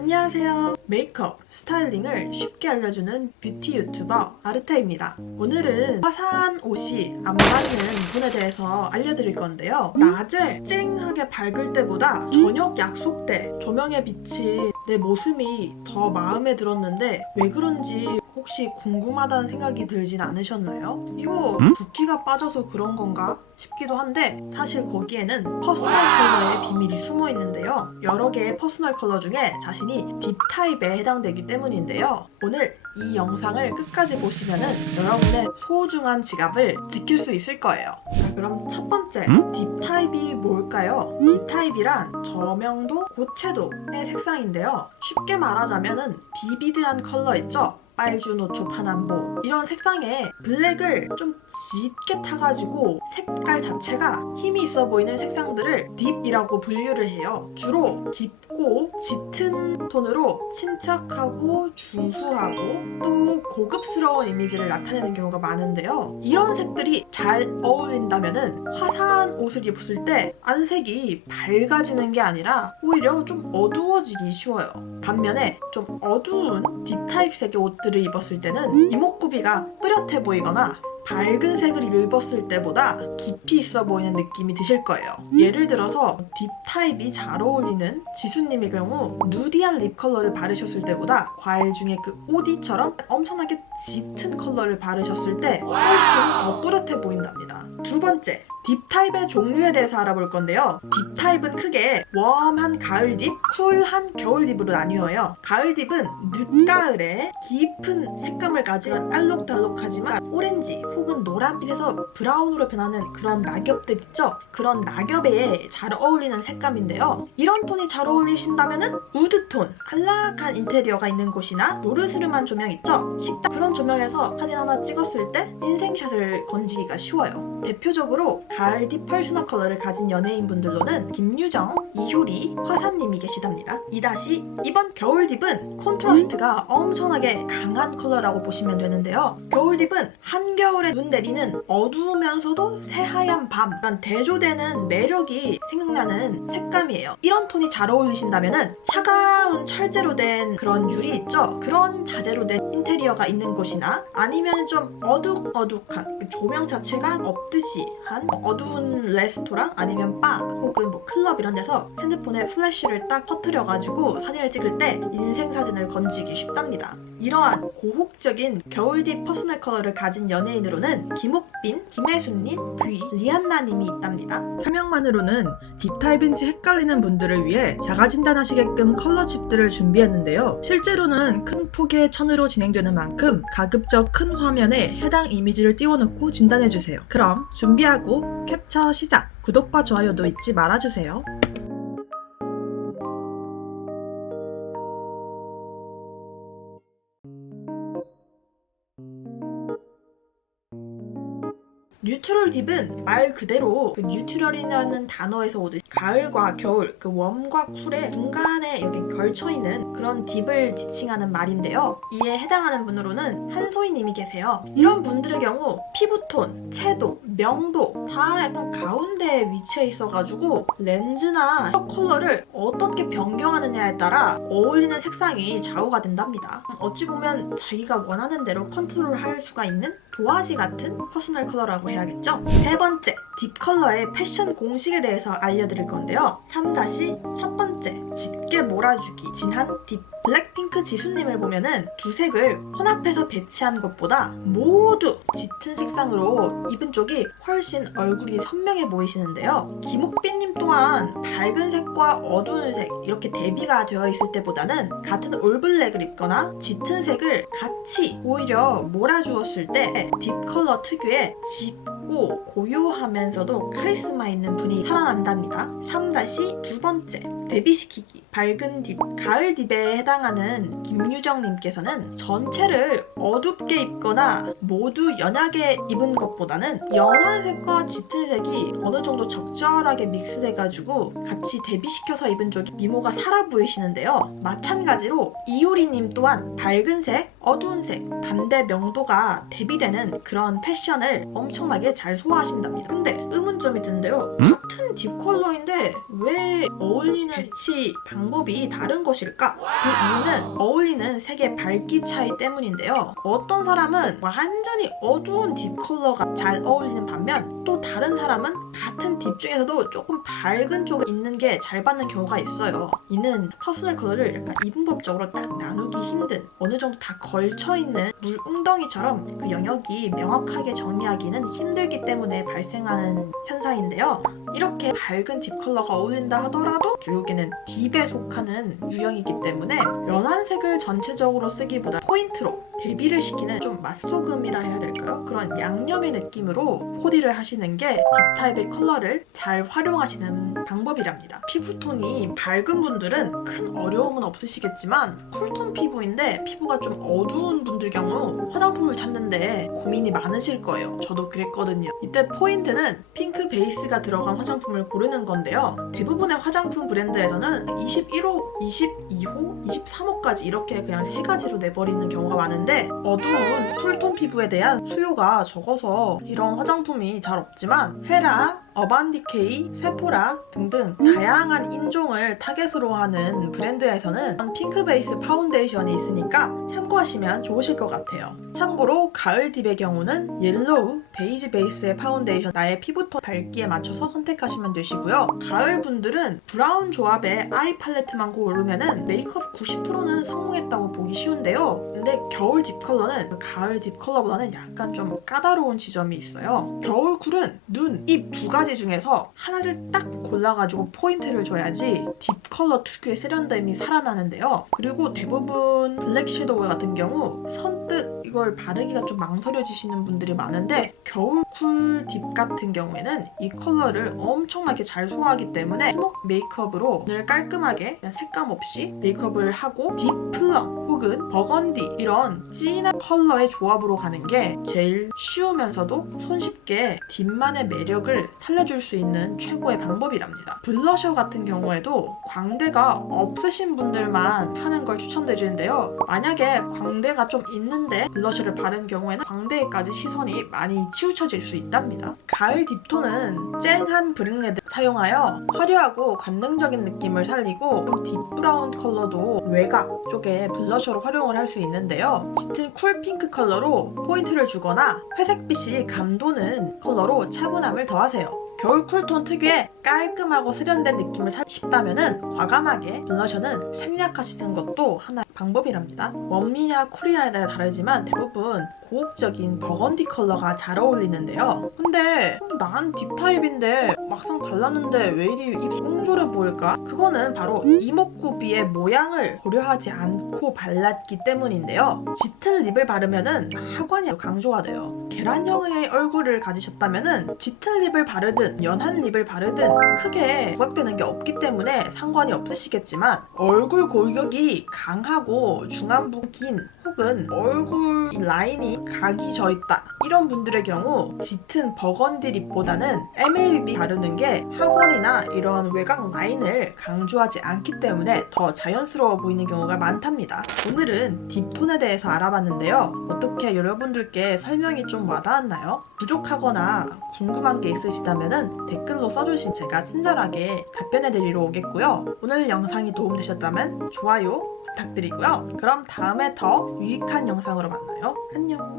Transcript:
안녕하세요. 메이크업, 스타일링을 쉽게 알려주는 뷰티 유튜버 아르테입니다. 오늘은 화사한 옷이 안 맞는 부분에 대해서 알려드릴 건데요. 낮에 쨍하게 밝을 때보다 저녁 약속 때 조명에 비친 내 모습이 더 마음에 들었는데 왜 그런지 혹시 궁금하다는 생각이 들진 않으셨나요? 이거 붓기가 빠져서 그런 건가 싶기도 한데 사실 거기에는 퍼스널 컬러의 비밀이 숨어 있는데요. 여러 개의 퍼스널 컬러 중에 자신이 딥 타입에 해당되기 때문인데요. 오늘 이 영상을 끝까지 보시면은 여러분의 소중한 지갑을 지킬 수 있을 거예요. 자, 그럼 첫 번째, 딥 타입이 뭘까요? 딥 타입이란 저명도, 고채도의 색상인데요. 쉽게 말하자면은 비비드한 컬러 있죠? 빨주, 노초, 파남보 이런 색상에 블랙을 좀 짙게 타가지고 색깔 자체가 힘이 있어 보이는 색상들을 딥이라고 분류를 해요. 주로 깊고 짙은 톤으로 침착하고 준수하고 또 고급스러운 이미지를 나타내는 경우가 많은데요. 이런 색들이 잘 어울린다면은 화사한 옷을 입었을 때 안색이 밝아지는 게 아니라 오히려 좀 어두워지기 쉬워요. 반면에 좀 어두운 딥 타입색의 옷들을 입었을 때는 이목구비가 뚜렷해 보이거나 밝은 색을 입었을 때보다 깊이 있어 보이는 느낌이 드실 거예요. 예를 들어서 딥 타입이 잘 어울리는 지수님의 경우 누디한 립 컬러를 바르셨을 때보다 과일 중에 그 오디처럼 엄청나게 짙은 컬러를 바르셨을 때 훨씬 더 뚜렷해 보인답니다. 두 번째, 딥 타입의 종류에 대해서 알아볼 건데요. 딥 타입은 크게 웜한 가을 딥, 쿨한 겨울 딥으로 나뉘어요. 가을 딥은 늦가을에 깊은 색감을 가진 알록달록하지만 오렌지 혹은 노란빛에서 브라운으로 변하는 그런 낙엽들 있죠? 그런 낙엽에 잘 어울리는 색감인데요. 이런 톤이 잘 어울리신다면은 우드톤, 안락한 인테리어가 있는 곳이나 노르스름한 조명 있죠? 식당 그런 조명에서 사진 하나 찍었을 때 인생샷을 건지기가 쉬워요. 대표적으로 가을 딥 퍼스널 컬러를 가진 연예인분들로는 김유정, 이효리, 화사님이 계시답니다. 2-2번 겨울 딥은 콘트라스트가 엄청나게 강한 컬러라고 보시면 되는데요. 겨울 딥은 한겨울에 눈 내리는 어두우면서도 새하얀 밤, 대조되는 매력이 생각나는 색감이에요. 이런 톤이 잘 어울리신다면 차가운 철제로 된 그런 유리 있죠? 그런 자재로 된 인테리어가 있는 곳이나 아니면 좀 어둑어둑한 조명 자체가 없듯이 한 어두운 레스토랑 아니면 바 혹은 뭐 클럽 이런 데서 핸드폰에 플래시를 딱 터뜨려가지고 사진을 찍을 때 인생사진을 건지기 쉽답니다. 이러한 고혹적인 겨울딥 퍼스널 컬러를 가진 연예인으로는 김옥빈, 김혜수님, 뷔, 리안나님이 있답니다. 설명만으로는 딥타입인지 헷갈리는 분들을 위해 자가진단하시게끔 컬러 칩들을 준비했는데요. 실제로는 큰 폭의 천으로 진행되는 만큼 가급적 큰 화면에 해당 이미지를 띄워놓고 진단해주세요. 그럼 준비하고 캡처 시작! 구독과 좋아요도 잊지 말아주세요. 뉴트럴 딥은 말 그대로 그 뉴트럴이라는 단어에서 오듯이 가을과 겨울, 그 웜과 쿨의 중간에 여기 걸쳐있는 그런 딥을 지칭하는 말인데요. 이에 해당하는 분으로는 한소희님이 계세요. 이런 분들의 경우 피부톤, 채도, 명도 다 약간 가운데에 위치해 있어가지고 렌즈나 컬러를 어떻게 변경하느냐에 따라 어울리는 색상이 좌우가 된답니다. 어찌 보면 자기가 원하는 대로 컨트롤할 수가 있는 도화지 같은 퍼스널 컬러라고 해야겠죠? 세 번째, 딥 컬러의 패션 공식에 대해서 알려드릴 건데요. 3-첫 번째, 짙게 몰아주기, 진한 딥. 블랙핑크 지수님을 보면은 두 색을 혼합해서 배치한 것보다 모두 짙은 색상으로 입은 쪽이 훨씬 얼굴이 선명해 보이시는데요. 김옥빈님 또한 밝은 색과 어두운 색 이렇게 대비가 되어 있을 때보다는 같은 올블랙을 입거나 짙은 색을 같이 오히려 몰아주었을 때 딥 컬러 특유의 짙고 고요하면서도 카리스마 있는 분이 살아난답니다. 3-두 번째, 대비시키기, 밝은 딥, 가을 딥에 해당하는 김유정님께서는 전체를 어둡게 입거나 모두 연하게 입은 것보다는 연한 색과 짙은 색이 어느 정도 적절하게 믹스돼가지고 같이 대비시켜서 입은 쪽이 미모가 살아 보이시는데요. 마찬가지로 이효리님 또한 밝은 색, 어두운 색, 반대 명도가 대비되는 그런 패션을 엄청나게 잘 소화하신답니다. 근데 의문점이 드는데요. 같은 딥 컬러인데 왜 어울리는 배치 방법이 다른 것일까? 그 이유는 어울리는 색의 밝기 차이 때문인데요. 어떤 사람은 완전히 어두운 딥 컬러가 잘 어울리는 반면 또 다른 사람은 같은 딥 중에서도 조금 밝은 쪽에 있는 게 잘 받는 경우가 있어요. 이는 퍼스널 컬러를 약간 이분법적으로 딱 나누기 힘든, 어느 정도 다 걸쳐있는 물 웅덩이처럼 그 영역이 명확하게 정의하기는 힘들기 때문에 발생하는 현상인데요. 이렇게 밝은 딥 컬러가 어울린다 하더라도 결국에는 딥에 속하는 유형이기 때문에 연한 색을 전체적으로 쓰기보다 포인트로 대비를 시키는 좀 맛소금이라 해야 될까요? 그런 양념의 느낌으로 코디를 하시는 게 딥 타입의 컬러를 잘 활용하시는 방법이랍니다. 피부톤이 밝은 분들은 큰 어려움은 없으시겠지만 쿨톤 피부인데 피부가 좀 어두운 분들 경우 화장품을 찾는데 고민이 많으실 거예요. 저도 그랬거든요. 이때 포인트는 핑크 베이스가 들어간 화장품을 고르는 건데요. 대부분의 화장품 브랜드에서는 21호, 22호, 23호까지 이렇게 그냥 세 가지로 내버리는 경우가 많은데 어두운 쿨톤 피부에 대한 수요가 적어서 이런 화장품이 잘 없지만 헤라, 어반디케이, 세포라 등등 다양한 인종을 타겟으로 하는 브랜드에서는 핑크 베이스 파운데이션이 있으니까 참고하시면 좋으실 것 같아요. 참고로 가을 딥의 경우는 옐로우, 베이지 베이스의 파운데이션 나의 피부톤 밝기에 맞춰서 선택하시면 되시고요. 가을 분들은 브라운 조합의 아이 팔레트만 고르면은 메이크업 90%는 성공했다고 보기 쉬운데요. 근데 겨울 딥 컬러는 가을 딥 컬러보다는 약간 좀 까다로운 지점이 있어요. 겨울 쿨은 눈, 입 두 가지 중에서 하나를 딱 골라가지고 포인트를 줘야지 딥 컬러 특유의 세련됨이 살아나는데요. 그리고 대부분 블랙 섀도우 같은 경우 선뜻 이걸 바르기가 좀 망설여지시는 분들이 많은데 겨울 쿨 딥 같은 경우에는 이 컬러를 엄청나게 잘 소화하기 때문에 스모크 메이크업으로 오늘 깔끔하게 그냥 색감 없이 메이크업을 하고 딥 플럼 혹은 버건디 이런 진한 컬러의 조합으로 가는 게 제일 쉬우면서도 손쉽게 딥만의 매력을 살려줄 수 있는 최고의 방법이랍니다. 블러셔 같은 경우에도 광대가 없으신 분들만 하는 걸 추천드리는데요. 만약에 광대가 좀 있는데 블러셔를 바른 경우에는 광대에까지 시선이 많이 치우쳐질 수 있답니다. 가을 딥톤은 쨍한 브릭레드 사용하여 화려하고 관능적인 느낌을 살리고 좀 딥브라운 컬러도 외곽 쪽에 블러셔로 활용을 할 수 있는데요. 짙은 쿨 핑크 컬러로 포인트를 주거나 회색빛이 감도는 컬러로 차분함을 더하세요. 겨울 쿨톤 특유의 깔끔하고 세련된 느낌을 사고 싶다면 과감하게 블러셔는 생략하시는 것도 하나의 방법이랍니다. 웜이냐 쿨이냐에 따라 다르지만 대부분 고혹적인 버건디 컬러가 잘 어울리는데요. 근데 난 딥 타입인데 막상 발랐는데 왜 이리 입 옹졸해 보일까? 그거는 바로 이목구비의 모양을 고려하지 않고 발랐기 때문인데요. 짙은 립을 바르면은 하관이 강조가 돼요. 계란형의 얼굴을 가지셨다면은 짙은 립을 바르든 연한 립을 바르든 크게 부각되는 게 없기 때문에 상관이 없으시겠지만 얼굴 골격이 강하고 중안부 긴 혹은 얼굴 라인이 각이 져있다 이런 분들의 경우 짙은 버건디 립보다는 에밀립이 바르는 게 하관이나 이런 외곽 라인을 강조하지 않기 때문에 더 자연스러워 보이는 경우가 많답니다. 오늘은 딥톤에 대해서 알아봤는데요. 어떻게 여러분들께 설명이 좀 와닿았나요? 부족하거나 궁금한 게 있으시다면 댓글로 써주신 제가 친절하게 답변해드리러 오겠고요. 오늘 영상이 도움되셨다면 좋아요 부탁드리고요. 그럼 다음에 더 유익한 영상으로 만나요. 안녕.